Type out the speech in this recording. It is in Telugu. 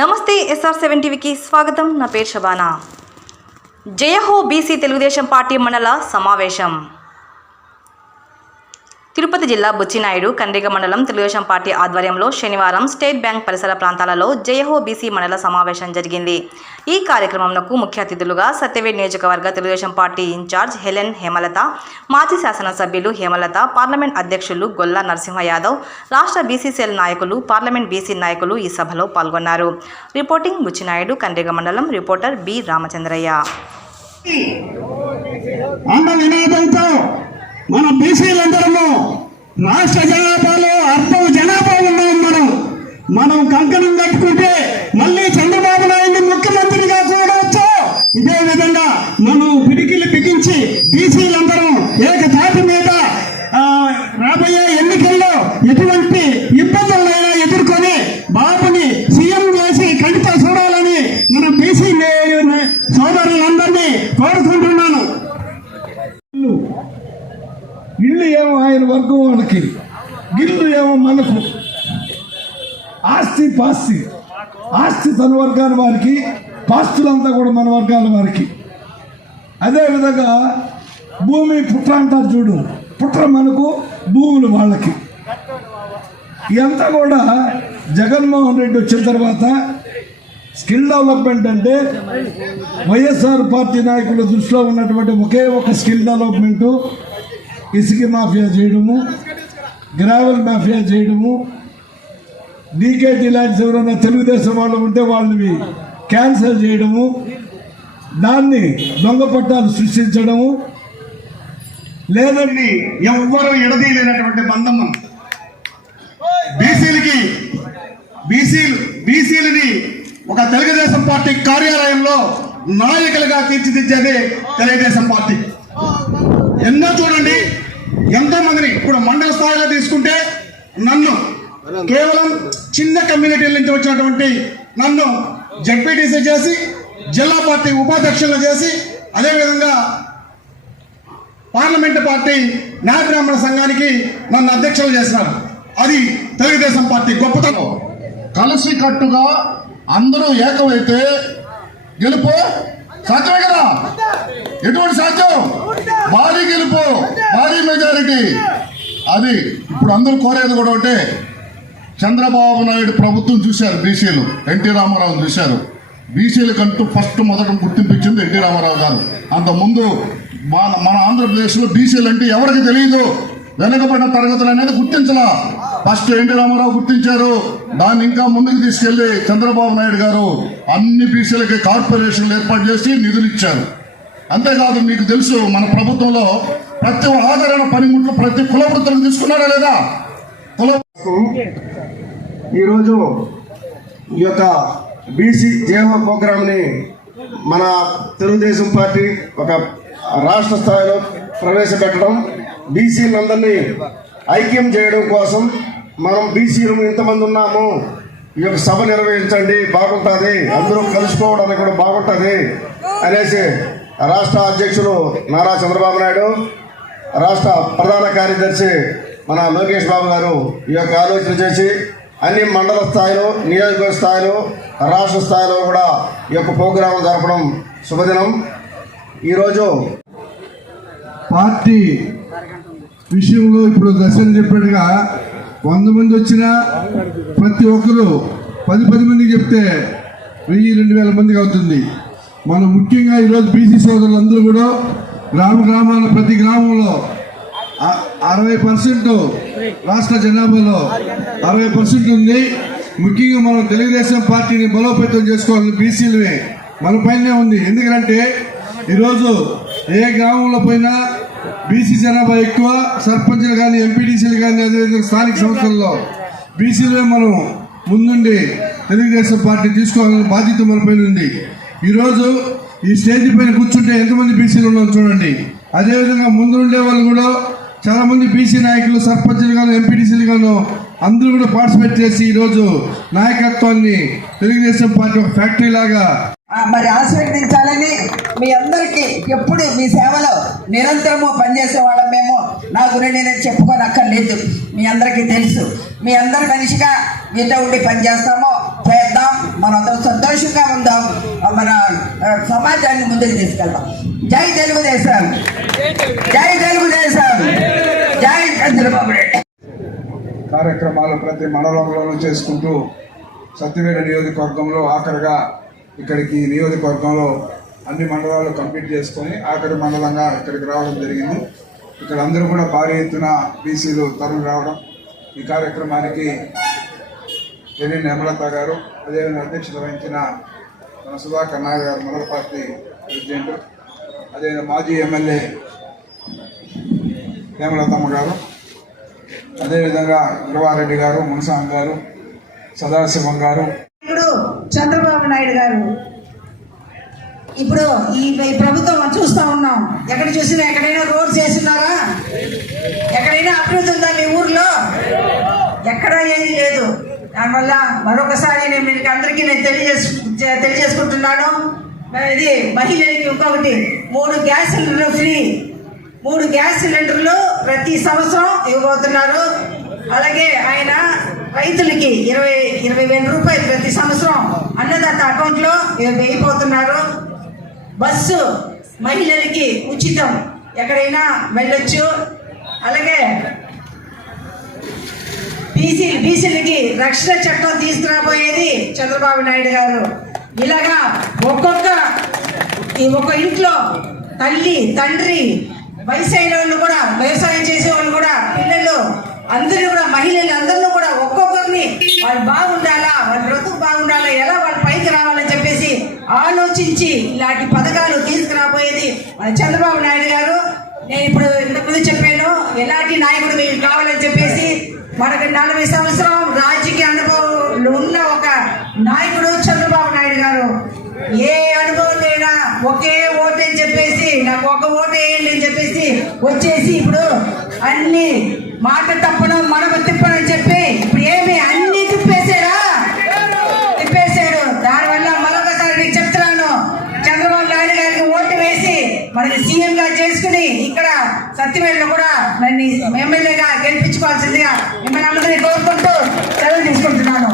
నమస్తే ఎస్ఆర్ సెవెన్ టీవీకి స్వాగతం. నా పేరు శబానా జయహో బీసీ తెలుగుదేశం పార్టీ మండల సమావేశం. తిరుపతి జిల్లా బుచ్చినాయుడు కండ్రిగ మండలం తెలుగుదేశం పార్టీ ఆధ్వర్యంలో శనివారం స్టేట్ బ్యాంక్ పరిసర ప్రాంతాలలో జయహో బీసీ మండల సమావేశం జరిగింది. ఈ కార్యక్రమంకు ముఖ్య అతిథులుగా సత్యవేడ్ నియోజకవర్గ Telugu Desam party incharge Helen Hemalatha మాజీ శాసనసభ్యులు హేమలత పార్లమెంట్ అధ్యక్షులు గొల్లా నరసింహ యాదవ్ రాష్ట్ర బీసీసీఎల్ నాయకులు పార్లమెంట్ బీసీ నాయకులు ఈ సభలో పాల్గొన్నారు. రిపోర్టింగ్ బుచ్చినాయుడు కండ్రిగ మండలం రిపోర్టర్ బి రామచంద్రయ్య. మన బీసీలందరము రాష్ట్ర జనాభాలో అర్థం జనాభా ఉన్నాం మనం. మనం కంకణం కట్టుకుంటే మళ్ళీ చంద్రబాబు నాయుడు ముఖ్యమంత్రిగా చూడవచ్చు ఇదే విధంగా మనం ఆయన వర్గం వాళ్ళకి గిల్లు ఏమో మనకు. ఆస్తి పాస్తి. ఆస్తి తన వర్గాల వారికి పాస్తులంతా కూడా మన వర్గాల వారికి. అదేవిధంగా భూమి పుట్ర అంటారు చూడు. పుట్ర మనకు భూములు వాళ్ళకి. ఇదంతా కూడా జగన్మోహన్ రెడ్డి వచ్చిన తర్వాత స్కిల్ డెవలప్మెంట్ అంటే వైఎస్ఆర్ పార్టీ నాయకుల దృష్టిలో ఉన్నటువంటి ఒకే ఒక స్కిల్ డెవలప్మెంటు ఇసుక మాఫియా చేయడము గ్రావెల్ మాఫియా చేయడము డీకేటీ ల్యాండ్స్ ఎవరైనా తెలుగుదేశం వాళ్ళు ఉంటే వాళ్ళని క్యాన్సల్ చేయడము దాన్ని దొంగ పట్టాలు సృష్టించడము లేదండి ఎవ్వరూ ఎడదీయలేనటువంటి బంధం మనం. బీసీలకి బీసీలు బీసీలని ఒక తెలుగుదేశం పార్టీ కార్యాలయంలో నాయకులుగా తీర్చిదిద్దేది తెలుగుదేశం పార్టీ. ఎన్నో చూడండి ఎంతో మందిని ఇప్పుడు మండల స్థాయిలో తీసుకుంటే నన్ను కేవలం చిన్న కమ్యూనిటీల నుంచి వచ్చినటువంటి నన్ను జడ్పీటీసీ చేసి జిల్లా పార్టీ ఉపాధ్యక్షులు చేసి అదేవిధంగా పార్లమెంట్ పార్టీ న్యాయ బ్రాహ్మణ సంఘానికి నన్ను అధ్యక్షులు చేసినారు. అది తెలుగుదేశం పార్టీ గొప్పతనం. కలిసి కట్టుగా అందరూ ఏకమైతే గెలుపు సాధ్యమే కదా? ఎటువంటి సాధ్యం? భారీ గెలుపు భారీ మెజారిటీ. అది ఇప్పుడు అందరూ కోరేది కూడా ఒకటే. చంద్రబాబు నాయుడు ప్రభుత్వం చూశారు బీసీలు ఎన్టీ రామారావు చూశారు. బీసీలకంటూ ఫస్ట్ మొదట గుర్తింపించింది ఎన్టీ రామారావు గారు. అంత ముందు మన మన ఆంధ్రప్రదేశ్లో బీసీలు అంటే ఎవరికి తెలియదు? వెనుకబడిన తరగతులు అనేది గుర్తించలా. ఫస్ట్ ఎన్టీ రామారావు గుర్తించారు. దాన్ని ఇంకా ముందుకు తీసుకెళ్ళి చంద్రబాబు నాయుడు గారు అన్ని బీసీలకి కార్పొరేషన్లు ఏర్పాటు చేసి నిధులు ఇచ్చారు. అంతేకాదు మీకు తెలుసు మన ప్రభుత్వంలో ప్రతి ఆదరణ పనిముట్లు ప్రతి కులవృత్తులు తీసుకున్నారా లేదా? కుల ఈరోజు ఈ యొక్క బీసీ జేహో ప్రోగ్రామ్ని మన తెలుగుదేశం పార్టీ ఒక రాష్ట్ర స్థాయిలో ప్రవేశపెట్టడం బీసీలందరినీ ఐక్యం చేయడం కోసం మనం బీసీలు ఇంతమంది ఉన్నాము. ఈ యొక్క సభ నిర్వహించండి. బాగుంటుంది. అందరూ కలుసుకోవడానికి కూడా బాగుంటుంది అనేసి రాష్ట్ర అధ్యక్షులు నారా చంద్రబాబు నాయుడు రాష్ట్ర ప్రధాన కార్యదర్శి మన లోకేష్ బాబు గారు ఈ యొక్క ఆలోచన చేసి అన్ని మండల స్థాయిలో నియోజకవర్గ స్థాయిలో రాష్ట్ర స్థాయిలో కూడా ఈ యొక్క ప్రోగ్రాం జరపడం శుభదినం. ఈరోజు పార్టీ విషయంలో ఇప్పుడు దర్శనం చెప్పాడుగా వంద మంది వచ్చినా ప్రతి ఒక్కరు పది పది మందికి చెప్తే వెయ్యి రెండు వేల మందికి అవుతుంది. మనం ముఖ్యంగా ఈరోజు బీసీ సోదరులందరూ కూడా గ్రామ గ్రామాల ప్రతి గ్రామంలో అరవై పర్సెంట్ రాష్ట్ర జనాభాలో అరవై పర్సెంట్ ఉంది. ముఖ్యంగా మనం తెలుగుదేశం పార్టీని బలోపేతం చేసుకోవాలని బీసీలమే మన పైనే ఉంది. ఎందుకంటే ఈరోజు ఏ గ్రామంలో పోయినా బీసీ జనాభా ఎక్కువ సర్పంచ్లు కానీ ఎంపీటీసీలు కానీ అదేవిధంగా స్థానిక సంస్థల్లో బీసీలే మనం ముందుండి తెలుగుదేశం పార్టీ తీసుకోవాలని బాధ్యత మన పైన ఉంది. ఈరోజు ఈ స్టేజ్ పైన కూర్చుంటే ఎంతమంది బీసీలు ఉన్నాం చూడండి. అదేవిధంగా ముందుండే వాళ్ళు కూడా చాలామంది బీసీ నాయకులు సర్పంచ్లు గాను ఎంపీటీసీలు గాను అందరూ కూడా పార్టిసిపేట్ చేసి ఈరోజు నాయకత్వాన్ని తెలుగుదేశం పార్టీ ఒక ఫ్యాక్టరీ లాగా మరి ఆశీర్వదించాలని మీ అందరికీ ఎప్పుడు మీ సేవలో నిరంతరము పనిచేసే వాళ్ళం మేము. నా గురించి నేను చెప్పుకోనక్కర్లేదు. మీ అందరికీ తెలుసు. మీ అందరి మనిషిగా మీతో ఉండి పనిచేస్తాము చేద్దాం. మనందరం సంతోషంగా ఉందాం. మన సమాజాన్ని ముందుకు తీసుకెళ్దాం. జై తెలుగుదేశం. జై తెలుగుదేశం. జై చంద్రబాబు కార్యక్రమాలు ప్రతి మండలంలోనూ చేసుకుంటూ సత్యవేడ నియోజకవర్గంలో ఆఖరిగా ఇక్కడికి నియోజకవర్గంలో అన్ని మండలాలు కంప్లీట్ చేసుకొని ఆఖరి మండలంగా ఇక్కడికి రావడం జరిగింది. ఇక్కడ అందరూ కూడా భారీ ఎత్తున బీసీలు తరలి రావడం ఈ కార్యక్రమానికి ఎల్లి నిర్మలత గారు అదేవిధంగా అధ్యక్షత వహించిన మన సుధాకర్ నాయుడు గారు మొదటి పార్టీ ప్రెసిడెంట్ అదేవిధంగా మాజీ ఎమ్మెల్యే హేమలతమ్మ గారు అదేవిధంగా గురవారెడ్డి గారు మునసాం గారు సదాశివం గారు చంద్రబాబు నాయుడు గారు. ఇప్పుడు ఈ ప్రభుత్వం చూస్తా ఉన్నాం. ఎక్కడ చూసినా ఎక్కడైనా రోడ్స్ వేస్తున్నారా ఎక్కడైనా అభివృద్ధి ఉందా మీ ఊర్లో? ఎక్కడా ఏది లేదు. దానివల్ల మరొకసారి నేను మీకు అందరికీ నేను తెలియజేసు తెలియజేసుకుంటున్నాను. ఇది మహిళలకి ఇంకొకటి. మూడు గ్యాస్ సిలిండర్లు ఫ్రీ. మూడు గ్యాస్ సిలిండర్లు ప్రతి సంవత్సరం ఇవ్వబోతున్నారు. అలాగే ఆయన రైతులకి ఇరవై ఇరవై వేల రూపాయలు ప్రతి సంవత్సరం అన్నదాత అకౌంట్లో వేయిపోతున్నారు బస్సు మహిళలకి ఉచితం ఎక్కడైనా వెళ్ళొచ్చు. అలాగే బీసీ బీసీలకి రక్షణ చట్టం తీసుకురాబోయేది చంద్రబాబు నాయుడు గారు. ఇలాగా ఒక్కొక్క ఈ ఒక్క ఇంట్లో తల్లి తండ్రి వయసు అయిన వాళ్ళు కూడా వ్యవసాయం చేసే వాళ్ళు కూడా పిల్లలు అందరూ కూడా మహిళలు అందరూ కూడా వాళ్ళు బాగుండాలా? వాళ్ళ బ్రతుకు బాగుండాలా? ఎలా వాళ్ళ పైకి రావాలని చెప్పేసి ఆలోచించి ఇలాంటి పథకాలు తీసుకురాబోయేది మన చంద్రబాబు నాయుడు గారు. నేను ఇప్పుడు ఇంతకుముందు చెప్పాను ఎలాంటి నాయకుడు మీకు కావాలని చెప్పేసి మనకు నలభై సంవత్సరం రాజకీయ అనుభవం ఉన్న ఒక నాయకుడు చంద్రబాబు నాయుడు గారు. ఏ అనుభవం లేనా ఒకే ఓటు అని చెప్పేసి నాకు ఒక ఓటు వేయండి అని చెప్పేసి వచ్చేసి ఇప్పుడు అన్ని మాట తప్పడం మనకు తిప్పడం అని చెప్పి ఇప్పుడు ఏమి అన్ని తిప్పేశారా తిప్పేశారు దానివల్ల మరొకసారి మీకు చెప్తున్నాను చంద్రబాబు నాయుడు గారికి ఓటు వేసి మనకి సీఎం గా చేసుకుని ఇక్కడ సత్యవేడలో కూడా నన్ను ఎమ్మెల్యేగా గెలిపించుకోవాల్సిందిగా మిమ్మల్ని అందరినీ కోరుకుంటూ సెలవు తీసుకుంటున్నాను.